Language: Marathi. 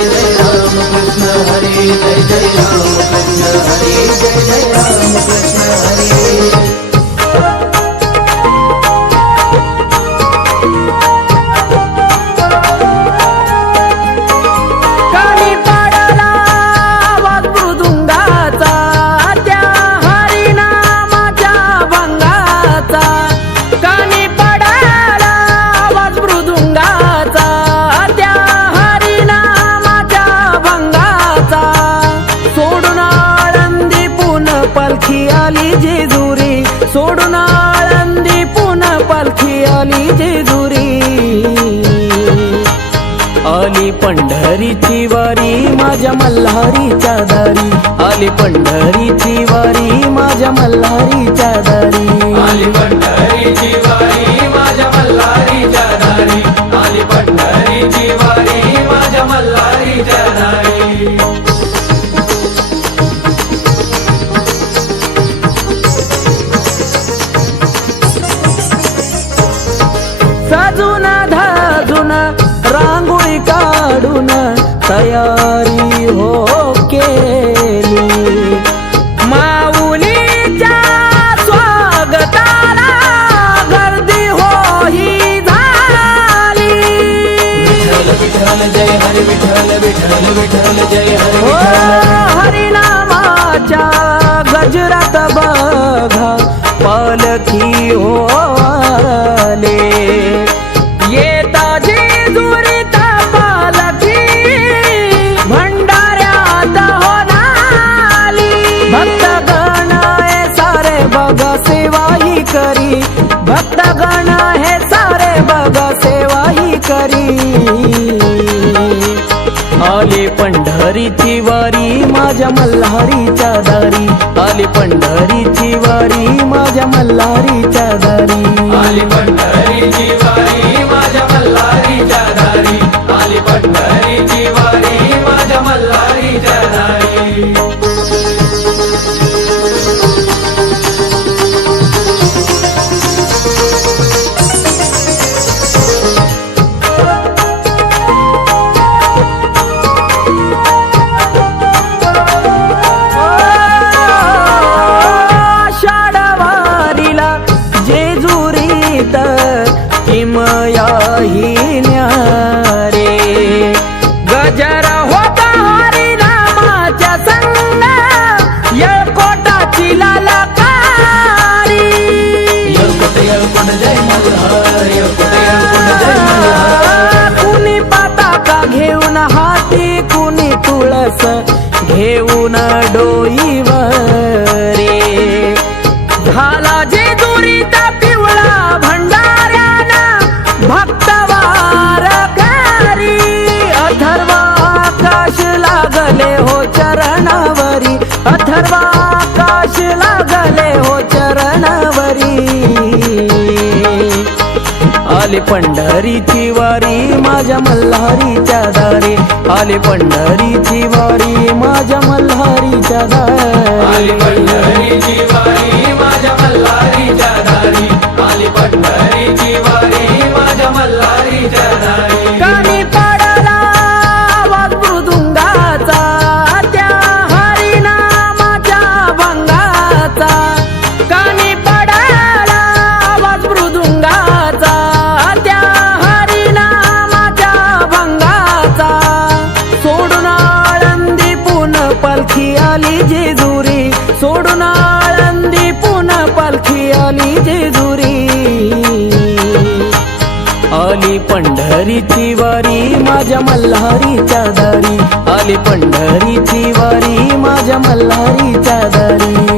जय जय राम कृष्ण हरे, जय जय राम कृष्ण हरे, जय जय राम कृष्ण हरे। पालखी आली जेजुरी, सोडून आळंदी पुन्हा पालखी आली जेजुरी। आली पंढरीची वारी माझ्या मल्हारीच्या दारी, आली पंढरीची वारी माझ्या मल्हारीच्या दारी, आली पंढरीची वारी माझ्या मल्हारीच्या दारी, आली पंढरीची वारी माझ्या मल्हारीच्या दारी। साजून धाजून रांगोळी काढून तयारी हो केली, माऊलीच्या स्वागताला गर्दी हो ही झाली। विठ्ठल जय हरी विठ्ठल, विठ्ठल विठ्ठल जय हरी हो विठ्ठल। हरिनामाच्या गजरात बघा पालखी हो आले, येता जेजुरीत पालखी भंडाऱ्यात होणाली। भक्तगण हे सारे बघा सेवाही करी, भक्तगण हे सारे बघा सेवाही करी। आली पंढरीची वारी माझ्या मल्हारीच्या दारी, आली पंढरीची वारी माझ्या मल्हारीच्या दारी, आली पंढरीची वारी माझ्या मल्हारीच्या दारी, आली पंढरीची वारी माझ्या मल्हारीच्या दारी। किमयाही न्यारे गजर होता हरिनामाच्या संग, येळकोटाची ललकारी। येळकोट येळकोट जय मल्हार, येळकोट येळकोट जय मल्हार। कुणी पताका घेऊन हाती, कुणी तुळस घेऊन डोईवरे, झाला जेजुरीत पिवळा भंडाऱ्यानं भक्तवार करी। अथर्वाकाश लागले हो चरणावरी, अथर्वाकाश लागले हो चरणावरी। आली पंढरीची वारी माझ्या मल्हारीच्या दारी, आली पंढरीची वारी माझ्या मल्हारीच्या दारी, आली पंढरीची वारी माझ्या मल्हारीच्या दारी, आली पंढरीची वारी माझ्या मल्हारीच्या दारी। कानी पडला आवाज मृदुंगाचा, त्या हरिनामाच्या भंगाचा। कानी पडला आवाज मृदुंगाचा, त्या हरिनामाच्या भंगाचा। सोडून आळंदी पुन्हा पालखी आली जेजुरी, सोडून आळंदी पुन्हा पालखी आली जेजुरी। आली पंढरीची वारी माझ्या मल्हारीच्या दारी, आली पंढरीची वारी माझ्या मल्हारीच्या दारी।